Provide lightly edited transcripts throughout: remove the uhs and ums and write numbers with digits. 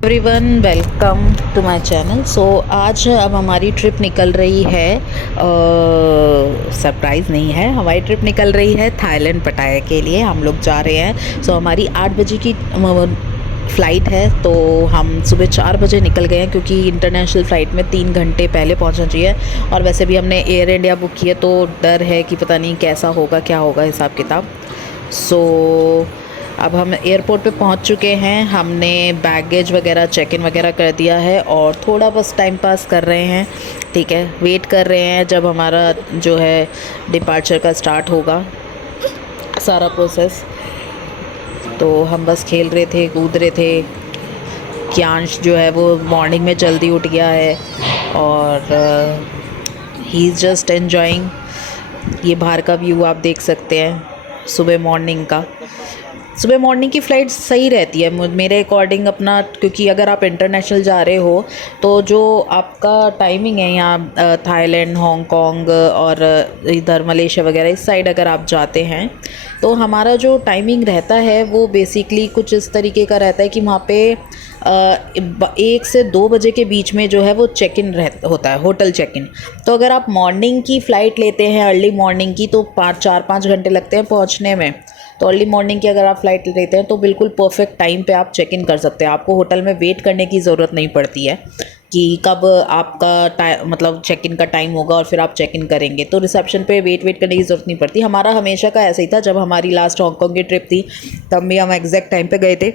Everyone welcome to my channel. So आज अब हमारी ट्रिप निकल रही है, सरप्राइज़ नहीं है, हमारी ट्रिप निकल रही है थाईलैंड पटाया के लिए। हम लोग जा रहे हैं। सो हमारी 8 बजे की फ़्लाइट है, तो हम सुबह 4 बजे निकल गए हैं क्योंकि इंटरनेशनल फ़्लाइट में 3 घंटे पहले पहुंचना चाहिए। और वैसे भी हमने एयर इंडिया बुक किया, तो डर है कि पता नहीं कैसा होगा, क्या होगा हिसाब किताब। सो अब हम एयरपोर्ट पे पहुंच चुके हैं। हमने बैगेज वगैरह चेक इन वगैरह कर दिया है और थोड़ा बस टाइम पास कर रहे हैं। ठीक है, वेट कर रहे हैं जब हमारा जो है डिपार्चर का स्टार्ट होगा सारा प्रोसेस। तो हम बस खेल रहे थे, कूद रहे थे। कियांश जो है वो मॉर्निंग में जल्दी उठ गया है और ही इज़ जस्ट एन्जॉइंग। ये बाहर का व्यू आप देख सकते हैं सुबह मॉर्निंग का। सुबह मॉर्निंग की फ़्लाइट सही रहती है मेरे अकॉर्डिंग अपना, क्योंकि अगर आप इंटरनेशनल जा रहे हो तो जो आपका टाइमिंग है यहाँ थाईलैंड, हांगकांग और इधर मलेशिया वगैरह इस साइड अगर आप जाते हैं तो हमारा जो टाइमिंग रहता है वो बेसिकली कुछ इस तरीके का रहता है कि वहाँ पे 1 से 2 बजे के बीच में जो है वो चेक इन होता है, होटल चेक इन। तो अगर आप मॉर्निंग की फ़्लाइट लेते हैं, अर्ली मॉर्निंग की, तो 4-5 घंटे लगते हैं पहुँचने में। तो अर्ली मॉर्निंग की अगर आप फ़्लाइट लेते हैं तो बिल्कुल परफेक्ट टाइम पे आप चेक इन कर सकते हैं। आपको होटल में वेट करने की ज़रूरत नहीं पड़ती है कि कब आपका मतलब चेक इन का टाइम होगा और फिर आप चेक इन करेंगे। तो रिसेप्शन पे वेट करने की ज़रूरत नहीं पड़ती। हमारा हमेशा का ऐसा ही था। जब हमारी लास्ट हांगकांग की ट्रिप थी तब भी हम एग्जैक्ट टाइम पे गए थे,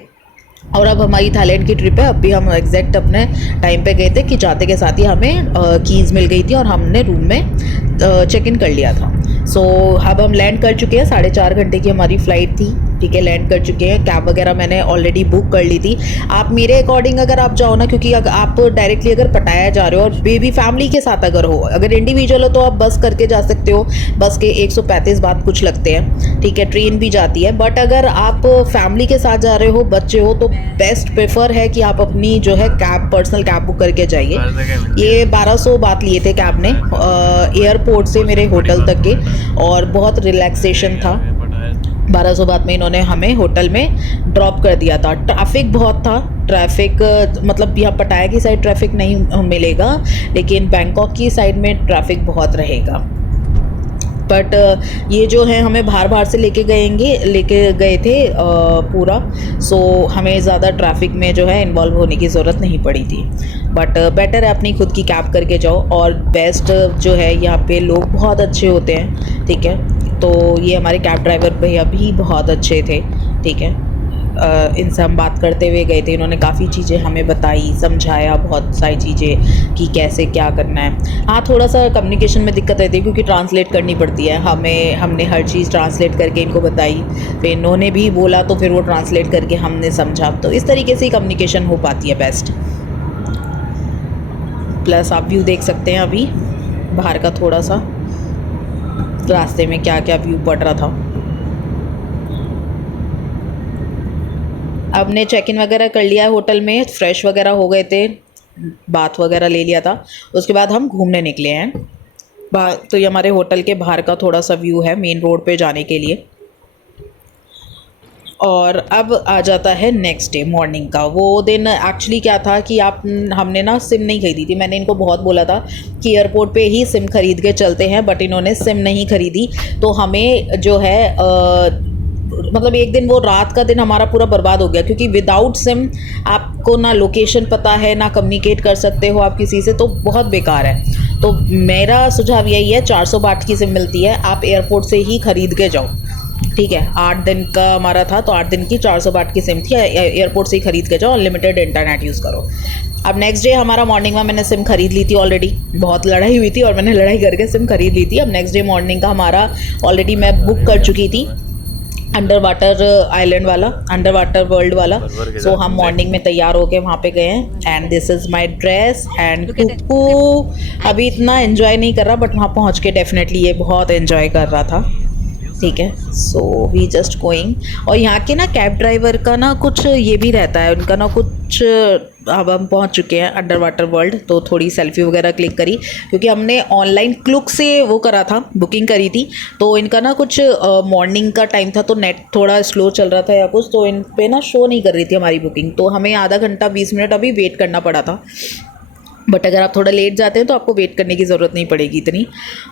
और अब हमारी थाईलैंड की ट्रिप है, अब भी हम एग्जैक्ट अपने टाइम पे गए थे कि जाते के साथ ही हमें कीज़ मिल गई थी और हमने रूम में चेक इन कर लिया था। सो अब हम लैंड कर चुके हैं। 4.5 घंटे की हमारी फ़्लाइट थी। ठीक है, लैंड कर चुके हैं। कैब वगैरह मैंने ऑलरेडी बुक कर ली थी। आप मेरे अकॉर्डिंग अगर आप जाओ ना, क्योंकि अगर आप डायरेक्टली अगर पटाया जा रहे हो और बेबी फैमिली के साथ अगर हो, अगर इंडिविजुअल हो तो आप बस करके जा सकते हो। बस के 135 बात कुछ लगते हैं। ठीक है, ट्रेन भी जाती है। बट अगर आप फैमिली के साथ जा रहे हो, बच्चे हो, तो बेस्ट प्रेफर है कि आप अपनी जो है कैब, पर्सनल कैब बुक करके जाइए। ये 1200 बात लिए थे कैब ने एयरपोर्ट से मेरे होटल तक के, और बहुत रिलैक्सेशन था। 1200 बात में इन्होंने हमें होटल में ड्रॉप कर दिया था। ट्रैफिक बहुत था। ट्रैफिक मतलब यहाँ पटाया की साइड ट्रैफिक नहीं मिलेगा, लेकिन बैंकॉक की साइड में ट्रैफिक बहुत रहेगा। बट ये जो है हमें बाहर से लेके गए थे पूरा। सो हमें ज़्यादा ट्रैफिक में जो है इन्वॉल्व होने की ज़रूरत नहीं पड़ी थी। बट बेटर है अपनी खुद की कैब करके जाओ। और बेस्ट जो है यहाँ पे लोग बहुत अच्छे होते हैं। ठीक है, तो ये हमारे कैब ड्राइवर भैया भी बहुत अच्छे थे। ठीक है, इनसे हम बात करते हुए गए थे। इन्होंने काफ़ी चीज़ें हमें बताई, समझाया बहुत सारी चीज़ें कि कैसे क्या करना है। हाँ, थोड़ा सा कम्युनिकेशन में दिक्कत रहती है क्योंकि ट्रांसलेट करनी पड़ती है हमने हर चीज़ ट्रांसलेट करके इनको बताई, फिर इन्होंने भी बोला तो फिर वो ट्रांसलेट करके हमने समझा। तो इस तरीके से ही कम्युनिकेशन हो पाती है बेस्ट। प्लस आप व्यू देख सकते हैं अभी बाहर का, थोड़ा सा रास्ते में क्या क्या व्यू पड़ रहा था। अब ने चेक इन वगैरह कर लिया होटल में, फ्रेश वगैरह हो गए थे, बाथ वगैरह ले लिया था। उसके बाद हम घूमने निकले हैं। तो ये हमारे होटल के बाहर का थोड़ा सा व्यू है मेन रोड पे जाने के लिए। और अब आ जाता है नेक्स्ट डे मॉर्निंग का। वो दिन एक्चुअली क्या था कि हमने ना सिम नहीं खरीदी थी। मैंने इनको बहुत बोला था कि एयरपोर्ट पे ही सिम खरीद के चलते हैं, बट इन्होंने सिम नहीं खरीदी। तो हमें जो है मतलब एक दिन, वो रात का दिन हमारा पूरा बर्बाद हो गया, क्योंकि विदाउट सिम आपको ना लोकेशन पता है, ना कम्युनिकेट कर सकते हो आप किसी से, तो बहुत बेकार है। तो मेरा सुझाव यही है, 400 बाट की सिम मिलती है, आप एयरपोर्ट से ही खरीद के जाओ। ठीक है, 8 दिन का हमारा था तो 8 दिन की 400 बाट की सिम थी। एयरपोर्ट से ही खरीद के जाओ, अनलिमिटेड इंटरनेट यूज़ करो। अब नेक्स्ट डे हमारा मॉर्निंग में मैंने सिम खरीद ली थी ऑलरेडी। बहुत लड़ाई हुई थी और मैंने लड़ाई करके सिम खरीद ली थी। अब नेक्स्ट डे मॉर्निंग का हमारा ऑलरेडी मैं बुक कर चुकी थी, अंडर वाटर आइलैंड वाला, अंडर वाटर वर्ल्ड वाला। सो हम मॉर्निंग में तैयार होके वहाँ पे गए हैं। And this is my dress. And Kuku अभी इतना एंजॉय नहीं कर रहा, बट वहाँ पहुँच के डेफिनेटली ये बहुत एंजॉय कर रहा था। ठीक है, सो वी जस्ट गोइंग। और यहाँ के ना कैब ड्राइवर का ना कुछ ये भी रहता है, उनका ना कुछ, अब हम पहुँच चुके हैं अंडर वाटर वर्ल्ड, तो थोड़ी सेल्फी वगैरह क्लिक करी क्योंकि हमने ऑनलाइन क्लुक से वो करा था, बुकिंग करी थी। तो इनका ना कुछ मॉर्निंग का टाइम था, तो नेट थोड़ा स्लो चल रहा था या कुछ, तो इन पे ना शो नहीं कर रही थी हमारी बुकिंग, तो हमें आधा घंटा 20 मिनट अभी वेट करना पड़ा था। बट अगर आप थोड़ा लेट जाते हैं तो आपको वेट करने की ज़रूरत नहीं पड़ेगी इतनी।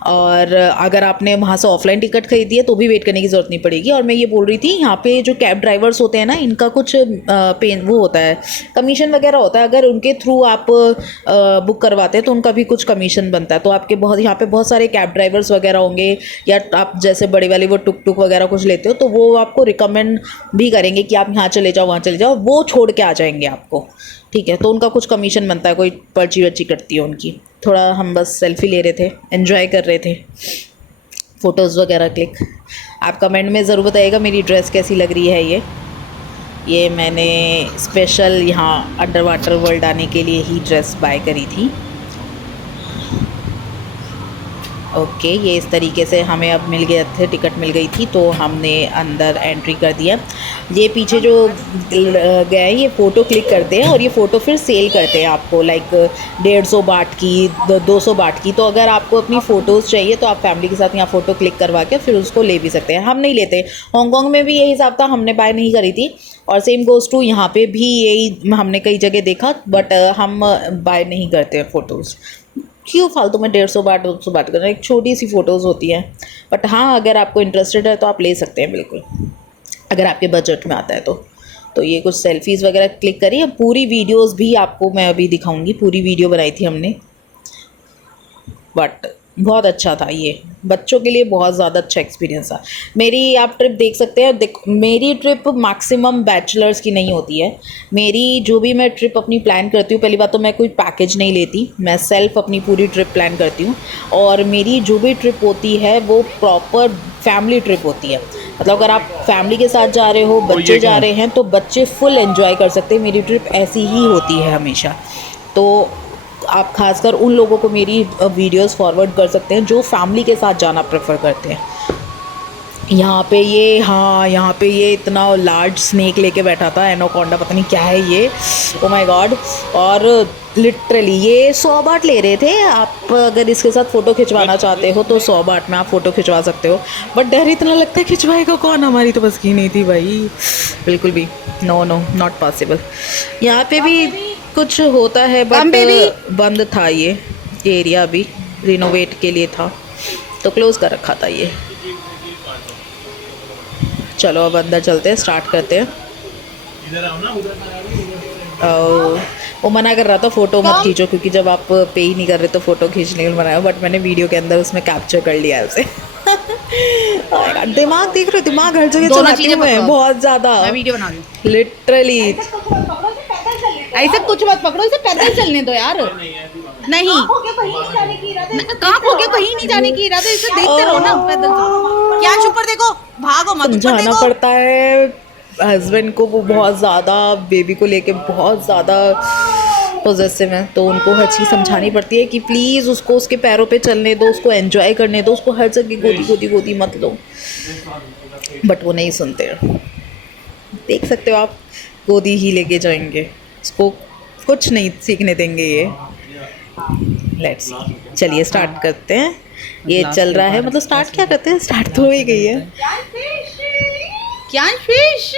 और अगर आपने वहाँ से ऑफलाइन टिकट खरीदी है तो भी वेट करने की ज़रूरत नहीं पड़ेगी। और मैं ये बोल रही थी, यहाँ पे जो कैब ड्राइवर्स होते हैं ना, इनका कुछ पेन वो होता है, कमीशन वगैरह होता है। अगर उनके थ्रू आप बुक करवाते हैं तो उनका भी कुछ कमीशन बनता है। तो आपके बहुत यहाँ पे बहुत सारे कैब ड्राइवर्स वगैरह होंगे, या आप जैसे बड़े वाले वो टुक टुक वगैरह कुछ लेते हो तो वो आपको रिकमेंड भी करेंगे कि आप यहाँ चले जाओ, वहाँ चले जाओ, वो छोड़ के आ जाएंगे आपको। ठीक है, तो उनका कुछ कमीशन बनता है, कोई पर्ची वर्ची कटती है उनकी। थोड़ा हम बस सेल्फी ले रहे थे, एंजॉय कर रहे थे, फ़ोटोज़ वगैरह क्लिक। आप कमेंट में ज़रूर बताइएगा मेरी ड्रेस कैसी लग रही है। ये मैंने स्पेशल यहाँ अंडर वाटर वर्ल्ड आने के लिए ही ड्रेस बाय करी थी। ओके, ये इस तरीके से हमें अब मिल गए थे, टिकट मिल गई थी, तो हमने अंदर एंट्री कर दिया। ये पीछे जो गए ये फ़ोटो क्लिक करते हैं और ये फ़ोटो फिर सेल करते हैं आपको, लाइक 150 बाट की, 200 बाट की। तो अगर आपको अपनी फ़ोटोज़ चाहिए तो आप फैमिली के साथ यहाँ फ़ोटो क्लिक करवा के फिर उसको ले भी सकते हैं। हम नहीं लेते, हांगकॉन्ग में भी यही हिसाब था, हमने बाय नहीं करी थी। और सेम गोज़ टू यहाँ पे भी यही हमने कई जगह देखा, बट हम बाय नहीं करते हैं फ़ोटोज़। क्यों फालतू में 150 बात 200 बात करना, एक छोटी सी फ़ोटोज़ होती हैं। बट हाँ, अगर आपको इंटरेस्टेड है तो आप ले सकते हैं बिल्कुल, अगर आपके बजट में आता है तो ये कुछ सेल्फीज़ वगैरह क्लिक करी। अब पूरी वीडियोस भी आपको मैं अभी दिखाऊंगी, पूरी वीडियो बनाई थी हमने। बट बहुत अच्छा था, ये बच्चों के लिए बहुत ज़्यादा अच्छा एक्सपीरियंस था। मेरी आप ट्रिप देख सकते हैं, मेरी ट्रिप मैक्सिमम बैचलर्स की नहीं होती है। मेरी जो भी मैं ट्रिप अपनी प्लान करती हूँ, पहली बात तो मैं कोई पैकेज नहीं लेती, मैं सेल्फ अपनी पूरी ट्रिप प्लान करती हूँ। और मेरी जो भी ट्रिप होती है वो प्रॉपर फैमिली ट्रिप होती है। मतलब अगर आप फैमिली के साथ जा रहे हो, बच्चे जा रहे हैं, तो बच्चे फुल एंजॉय कर सकते हैं। मेरी ट्रिप ऐसी ही होती है हमेशा। तो आप खासकर उन लोगों को मेरी वीडियोस फॉरवर्ड कर सकते हैं जो फैमिली के साथ जाना प्रेफर करते हैं। यहाँ पे ये, हाँ, यहाँ पे ये इतना लार्ज स्नेक लेके बैठा था, एनाकोंडा पता नहीं क्या है ये, ओ माय गॉड। और लिटरली ये 100 बाट ले रहे थे। आप अगर इसके साथ फ़ोटो खिंचवाना चाहते हो तो 100 बाट में आप फ़ोटो खिंचवा सकते हो। बट डर इतना लगता है, खिंचवाएगा कौन, हमारी तो बस की नहीं थी भाई, बिल्कुल भी। No no, not possible. यहाँ पे भी कुछ होता है बट बंद था ये एरिया, अभी रिनोवेट के लिए था तो क्लोज़ कर रखा था ये। चलो अब अंदर चलते हैं, स्टार्ट करते हैं। वो मना कर रहा था फ़ोटो मत खींचो, क्योंकि जब आप पे ही नहीं कर रहे तो फ़ोटो खींचने को मना। बट मैंने वीडियो के अंदर उसमें कैप्चर कर लिया है उसे। दिमाग देख रहे हो, दिमाग हर जगह चलाती हूँ मैं बहुत ज़्यादा। मैं वीडियो बना रही लिटरली ऐसे कुछ मत पकड़ो, इसे पैदल चलने दो यार। नहीं, कहाँ हो गया, कहीं नहीं जाने की इरादा, इसे देखते रहो ना, पैदल चलो। क्या ऊपर देखो, भागो मत, ऊपर समझाना देखो। पड़ता है हस्बैंड को, वो बहुत ज़्यादा बेबी को लेके बहुत ज़्यादा पॉजेसिव हैं, तो उनको हर चीज़ समझानी पड़ती है कि प्लीज़ उसको उसके पैरों पे चलने दो, उसको एंजॉय करने दो, उसको हर जगह गोदी गोदी गोदी मत लो। बट वो नहीं सुनते हैं। देख सकते हो आप, गोदी ही लेके जाएंगे उसको, कुछ नहीं सीखने देंगे ये। लेट्स, चलिए स्टार्ट करते हैं। ये चल रहा है, मतलब स्टार्ट क्या करते हैं, स्टार्ट तो हो ही गई है। क्या fish?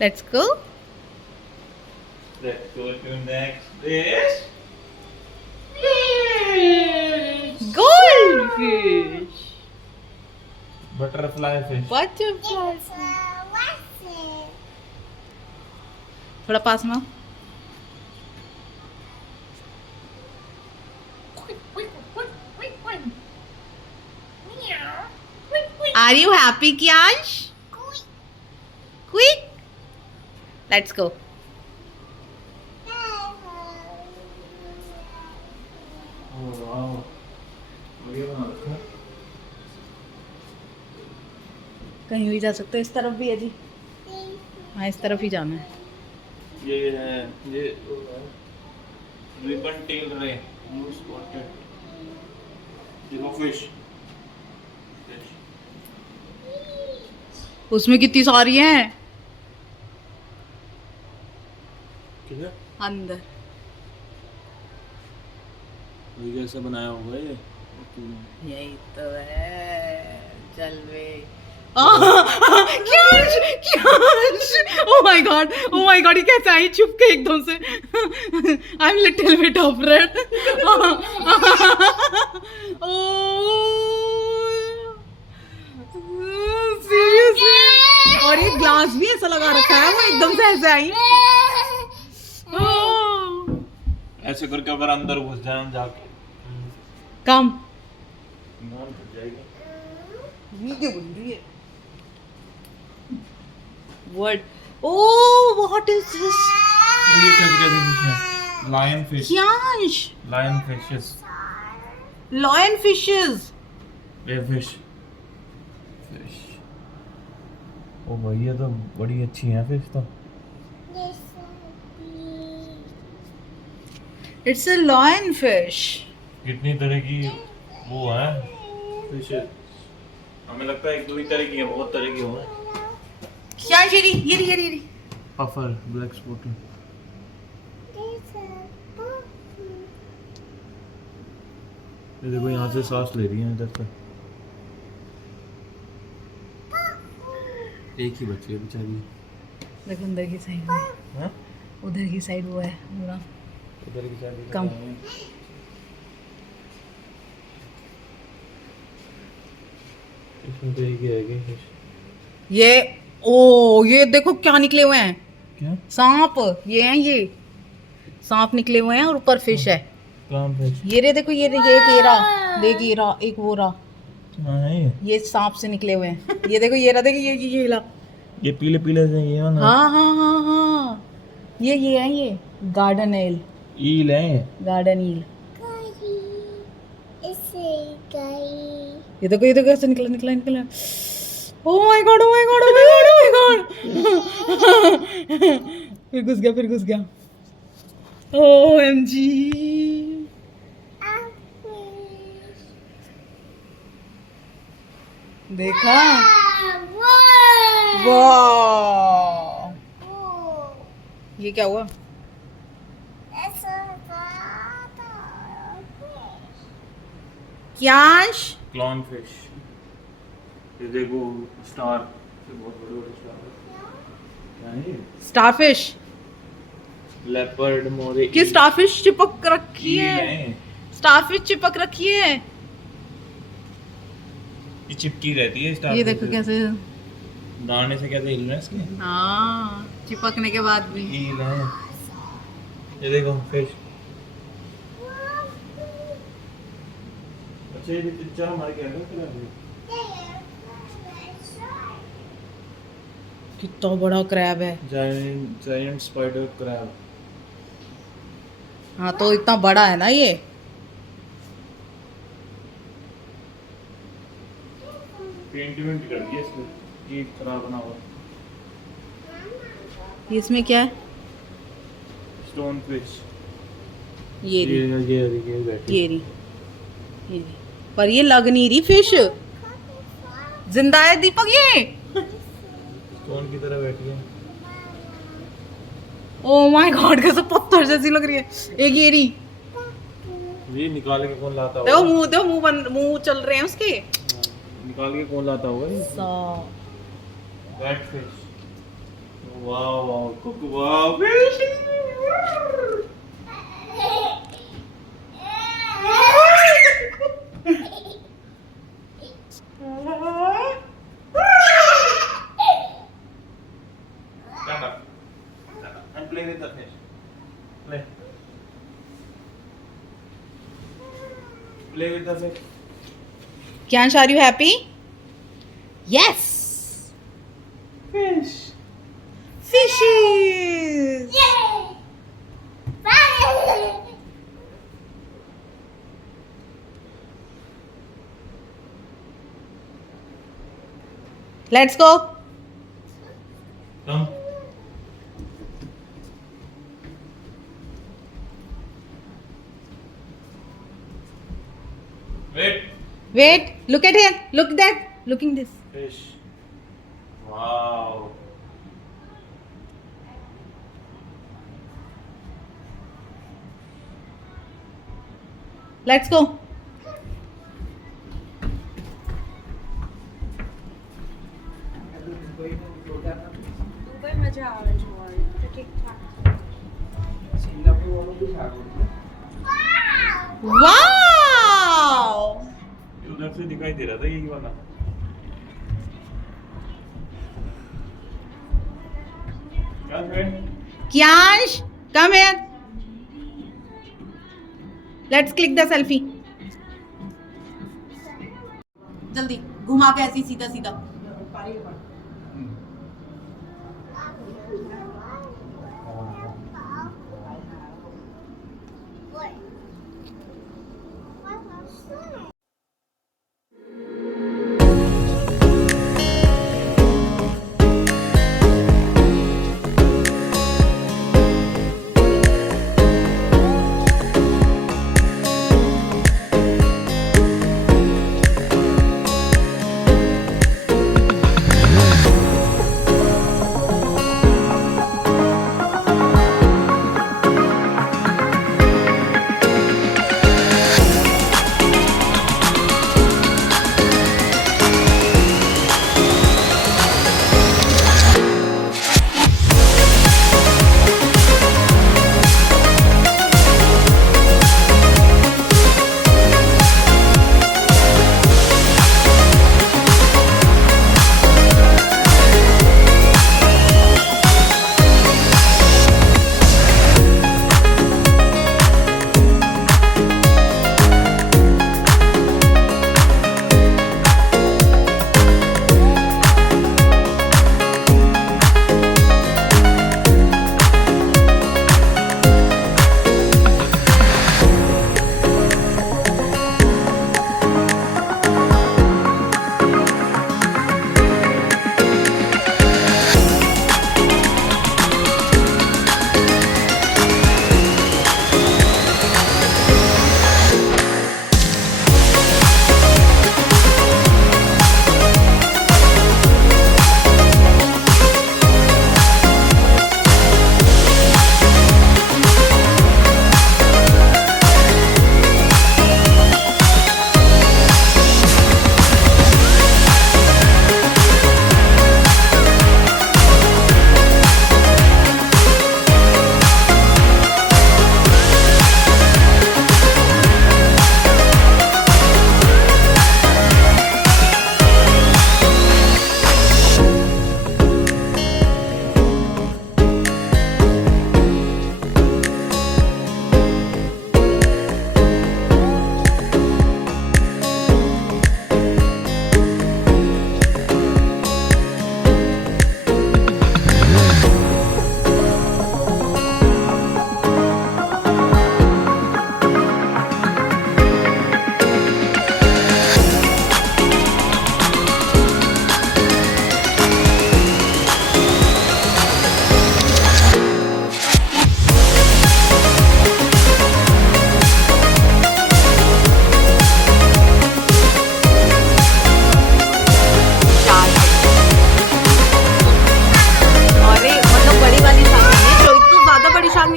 Let's go. Let's go to next dish. Goldfish. Butterfly fish. Butterfly. थोड़ा पास में आओ। Are you happy, Kyansh? Quick. Let's go. वाह, बढ़िया बना रखा है। कहीं भी जा सकते हो, इस तरफ भी है जी। हाँ, इस तरफ ही जाना है। ये है, ये रिबन टेल रे, ब्लू स्पॉटेड, देखो फिश। उसमें कितनी सारी हैं किधर? अंदर। ये कैसे बनाया होगा ये? यही तो है, चल वे। क्यांश, क्यांश, ओ माय गॉड, ये कैसे आई छुप के एकदम से। I am little bit afraid. Seriously, और ये ग्लास भी ऐसा लगा रखा है, वो एकदम से ऐसे आई। ऐसे करके अगर अंदर घुस जाए हम जाके कम मान घुस जाएगी। वीडियो बन रही है। Word, oh what is this? ये क्या कहते हैं? Lion fish. Kyansh, lion fishes. Lion fishes. ये फिश। फिश। ओ भाई ये तो बड़ी अच्छी है फिश तो। It's a lion fish. कितनी तरह की वो है फिशेस। हमें लगता है एक दो ही तरह की है, बहुत तरह की हो। क्या ये पफर, ब्लैक स्पॉटेड। ये देखो यहाँ से सांस ले रही है इधर से। एक ही बची है बेचारी। देखो अंदर की साइड में, हाँ? उधर की साइड वो है पूरा। इधर की साइड कम। इसमें तो एक ही है कि फिश। ये, ओ ये देखो क्या निकले हुए हैं, क्या? सांप। ये हैं, ये सांप निकले हुए हैं और ऊपर फिश है। Claim fish. ये रे देखो, ये एक रहा, देख ये रहा, एक वो रहा, हाँ है ये सांप से निकले हुए हैं। ये देखो, ये रहा, देखो ये ला। ये पीले पीले से ये वाला। हाँ, ये है, ये गार्डन एल, ईल है। गार्डन ईल। ये देखो कैसे निकला। Oh my God. फिर घुस गया। OMG। देखा, वाह, ये क्या हुआ? क्यांश, क्लॉन फिश। ये देखो स्टार, बहुत बड़े स्टार। क्या है ये? स्टारफिश। लेपर्ड मोरे। कि स्टारफिश चिपक रखी ईल है, है। स्टारफिश चिपक रखी है। ये चिपकी रहती है स्टार। ये देखो कैसे, दाने से कैसे हिल रहे हैं इसके। हाँ चिपकने के बाद भी। ईल है। ये देखो फिश। अच्छा ये पिक्चर हमारे क्या है? कितना बड़ा क्रैब है। Giant spider crab. हाँ तो इतना बड़ा है ना ये। पेंट कर दिया इसको, ये खराब बना हुआ। इसमें क्या है? Stone fish. ये रही, ये बैठी। ये रही। पर ये लग नहीं रही फिश, जिंदा है दीपक ये। स्टोन की तरह बैठी है। ओ माय गॉड, कैसे पत्थर जैसी लग रही है। एक ये रही, ये निकाल के कौन लाता देखो होगा? मुंह चल रहे हैं उसके। निकाल के कौन लाता होगा ये? Red fish. Wow, cook, wow, fish. Stand up. And play with the fish. Play. Play with the fish. Kyansh, are you happy? Yes. Fish. Fishes. Let's go. Come. Wait. Wait. Look at here. Look that. Looking this. Fish. Wow. Let's go. Dubai मजा આવે જોવાની તો ઠીક ઠાક Wow. ये उधर से दिखाई दे रहा था यही वाला. क्या friend? Kyansh, come here. Let's click the selfie. जल्दी घुमा के ऐसी सीधा सीधा.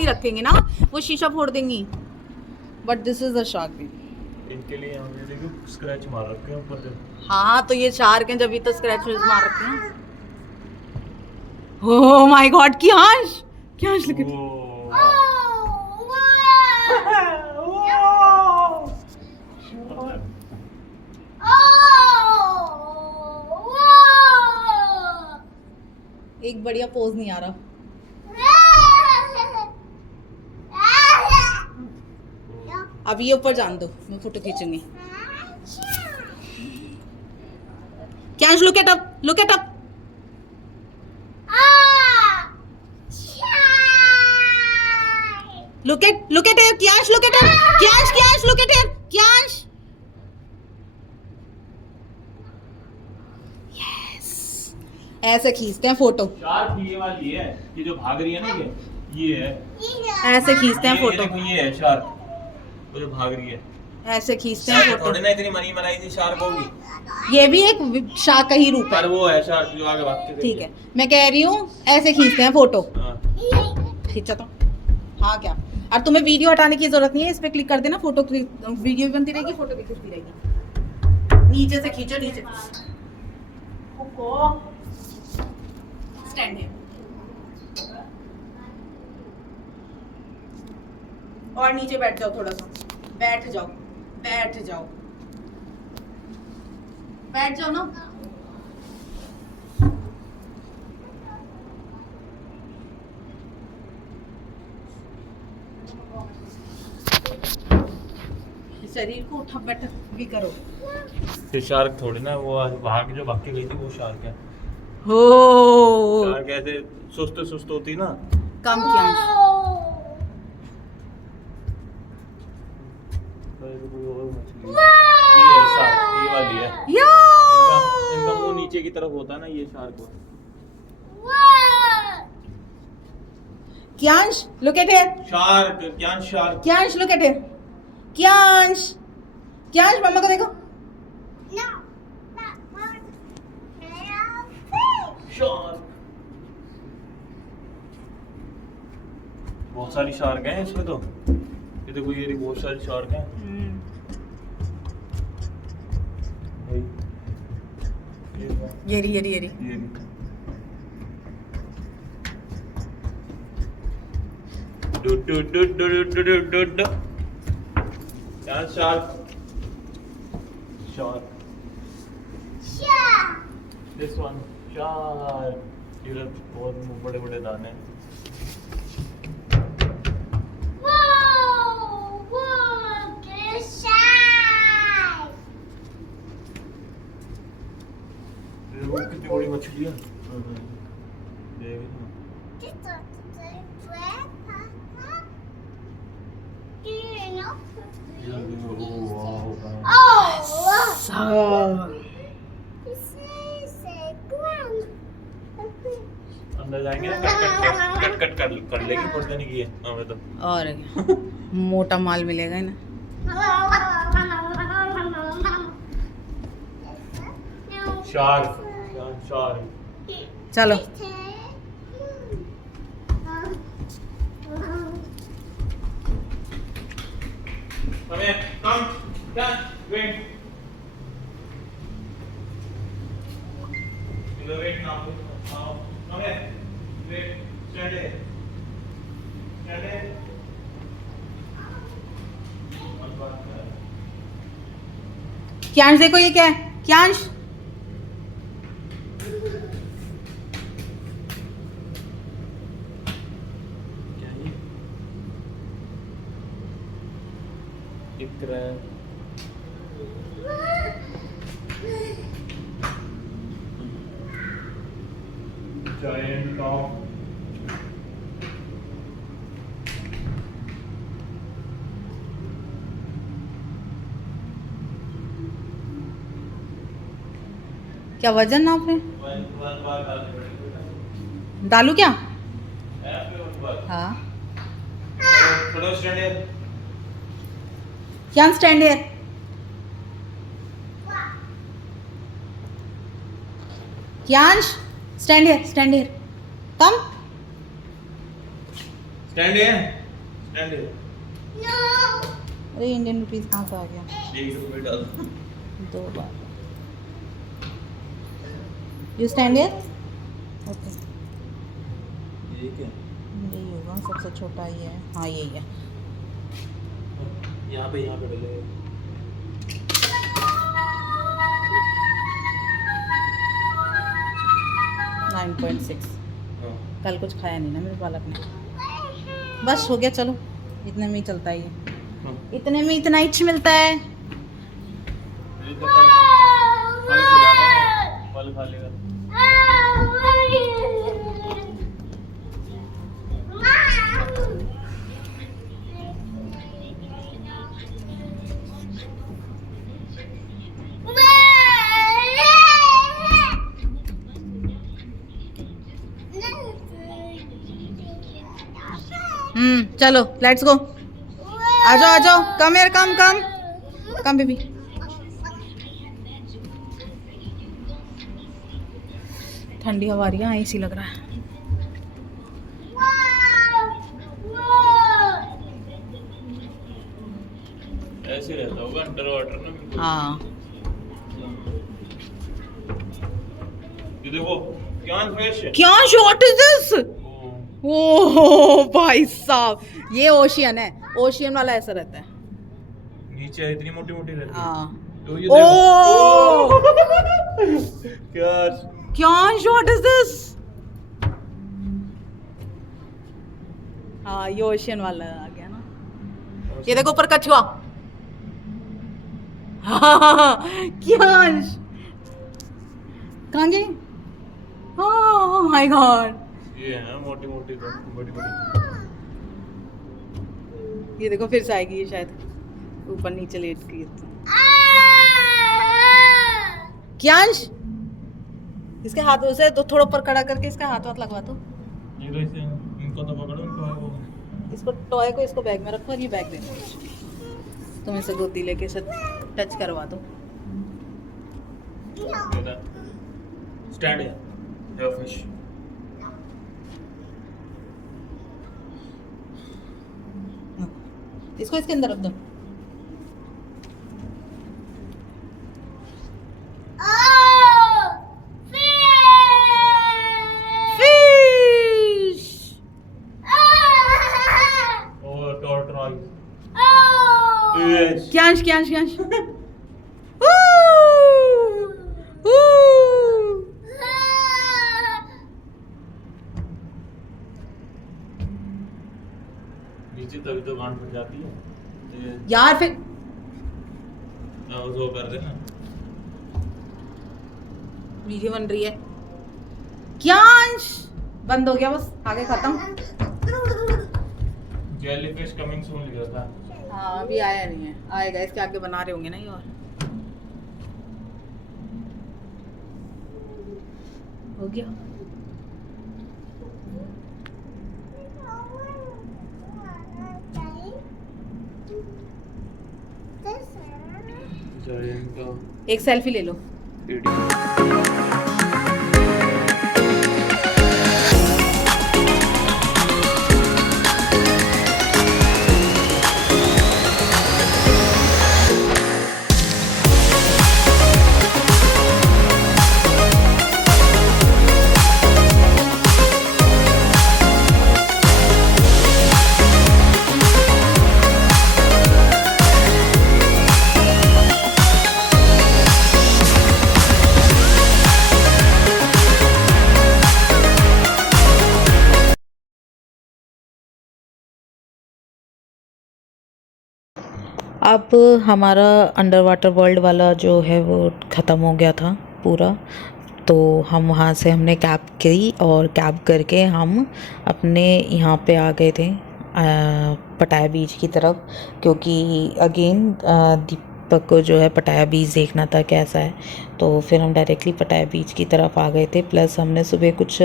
रखेंगे ना वो शीशा फोड़ देंगी. But this is the shark भी. इनके लिए हमने देखो स्क्रैच मार रखे हैं ऊपर जब. हाँ तो ये शार्क हैं जब ये तो स्क्रैच मार रखे हैं. Oh my God Kiyansh Kiyansh look at एक बढ़िया पोज नहीं आ रहा. अब ये ऊपर जान दो मैं फोटो खींचूंगी. कैश look at up look at up. Look at it, Kyansh, look at it. Kyansh, look at it. Kyansh. Yes. ऐसे खींचते हैं फोटो, शार्क ये वाली है, ये जो भाग रही है ना, ये है, ऐसे खींचते हैं ये फोटो, देखो, ये है शार्क, वो जो भाग रही है। ऐसे खींचते हैं फोटो। थोड़ी ना इतनी मनी मनाई थी शार्क होगी, ये भी एक शार्क का ही रूप पर है। वो है शार्क जो आगे भागती ठीक है, मैं कह रही हूँ ऐसे खींचते हैं फोटो। हाँ। खींचा तो हाँ क्या, और तुम्हें वीडियो हटाने की जरूरत नहीं है, इस पे क्लिक कर देना, फोटो वीडियो भी बनती रहेगी, फोटो भी खींचती रहेगी। नीचे से खींचो, नीचे स्टैंड है और नीचे बैठ जाओ, थोड़ा सा बैठ जाओ, बैठ जाओ, बैठ जाओ ना। शरीर को उठक बैठक भी करो। ये शार्क थोड़ी ना, वो भाग जो भाग के गई थी वो शार्क है। हो शार्क ऐसे सुस्त सुस्त होती ना। कम किया कोई और मछली, ये है शार्क, ये वाली है। या इनका मुंह नीचे की तरफ होता है ना, ये शार्क है। क्यांश लुक एट हियर, शार्क, क्या शार्क? क्यांश लुक एट हियर, क्यांश, क्यांश मम्मा को देखो। शार्क, बहुत सारी शार्क हैं इसमें तो। ये देखो, ये बहुत सारी शार्क हैं। ये रही, ये रही, ये रही। ये डु डु डु डु डु डु डु डु। यार shark, shark, this one shark. ये बहुत बड़े बड़े दाने हैं। देखो कितनी बड़ी मछली है। देख ना। ये देखो, अंदर जाएंगे ना, कट कर लेगी कुछ देने की है हमें तो। और क्या? मोटा माल मिलेगा ना। Shark, shark. चलो हमें कम क्या वेट, वेट नाम हमें वेट स्टैंड है, स्टैंड है। क्यांश देखो ये क्या है, क्यांश क्या ये दिख रहा है? Giant top. क्या वजन नाप रहे हैं? डालू क्या? हाँ क्या स्टैंड है? क्यांश स्टैंड है, स्टैंड है, कम स्टैंड है, स्टैंड है। अरे इंडियन रुपीस कहाँ से आ गया? 1 रुपये डाल। 2 बार यू स्टैंड है। ओके ये क्या? यही होगा, सबसे छोटा ये है। हाँ यही है। यहाँ पे डले। 9.6। हाँ। कल कुछ खाया नहीं ना मेरे बालक ने। बस हो गया, चलो इतने में ही चलता है ये। हाँ। इतने में इतना ही मिलता है। ये तो फल खिलाना है, फल खा लेगा। चलो लेट्स गो, आ जाओ कम यार, कम बेबी। ठंडी हवा आ रही है, एसी लग रहा है। ऐसे रहता होगा अंडर वाटर ना। हाँ ये देखो क्या फ्रेश है। क्या व्हाट इज दिस? ओह भाई साहब, ये ओशियन है, ओशियन वाला ऐसा रहता है। नीचे इतनी मोटी मोटी रहती है। हाँ तो ये ओह क्या व्हाट इज दिस? हाँ ये ओशियन वाला आ गया ना। ये देखो ऊपर कछुआ। क्यांश कहाँ गए? ओह माय गॉड, ये है मोटी मोटी तो बड़ी बड़ी। ये देखो फिर से आएगी ये शायद, ऊपर नीचे लेट गई तो। क्यांश इसके हाथों से तो थोड़ा ऊपर खड़ा करके इसका हाथ वाथ लगवा दो। ये तो इसे इनको तो पकड़ो, इनको है वो। इसको टॉय को इसको बैग में रखो और ये बैग दे दो, तुम इसे गोदी लेके इसे टच करवा दो। स्टैंड है या फिश। इसको इसके अंदर रख दो। फिश और टॉर्टोइज। क्यांश नीचे तभी तो गांड फट जाती है। तो ये यार फिर वो कर देना। वीडियो बन रही है। क्यांश बंद हो गया, बस आगे खत्म। जेलीफिश कमिंग सून लिखा था। हाँ अभी आया नहीं है, आएगा, इसके आगे बना रहे होंगे ना ये। और हो गया। एक सेल्फी ले लो। अब हमारा अंडर वाटर वर्ल्ड वाला जो है वो ख़त्म हो गया था पूरा, तो हम वहाँ से हमने कैब की और कैब करके हम अपने यहाँ पे आ गए थे पटाया बीच की तरफ, क्योंकि अगेन दीपक को जो है पटाया बीच देखना था कैसा है। तो फिर हम डायरेक्टली पटाया बीच की तरफ आ गए थे। प्लस हमने सुबह कुछ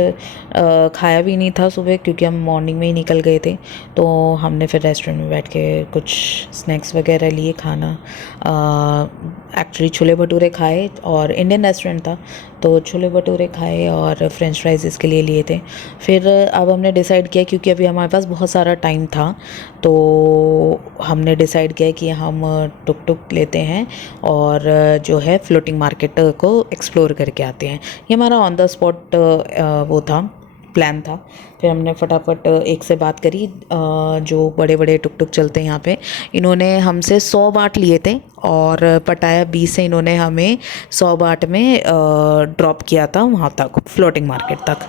खाया भी नहीं था सुबह, क्योंकि हम मॉर्निंग में ही निकल गए थे। तो हमने फिर रेस्टोरेंट में बैठ के कुछ स्नैक्स वगैरह लिए, खाना एक्चुअली छोले भटूरे खाए, और इंडियन रेस्टोरेंट था तो छोले भटूरे खाए और फ्रेंच फ्राइज इसके लिए लिए थे। फिर अब हमने डिसाइड किया, क्योंकि अभी हमारे पास बहुत सारा टाइम था, तो हमने डिसाइड किया कि हम टुक टुक लेते हैं और जो है फ्लोटिंग मार्केट को एक्सप्लोर करके आते हैं। ये हमारा ऑन द स्पॉट वो था, प्लान था। फिर हमने फटाफट एक से बात करी, जो बड़े बड़े टुक टुक चलते हैं यहाँ पे, इन्होंने हमसे 100 बाट लिए थे और पटाया बीच से इन्होंने हमें 100 बाट में ड्रॉप किया था वहाँ तक, फ्लोटिंग मार्केट तक।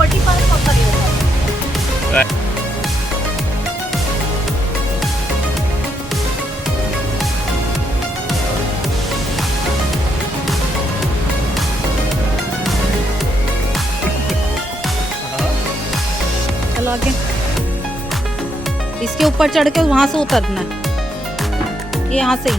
प्रॉपर्टी पर पकड़ लिया। चलो आगे। इसके ऊपर चढ़ के वहां से उतरना है, ये यहाँ से ही।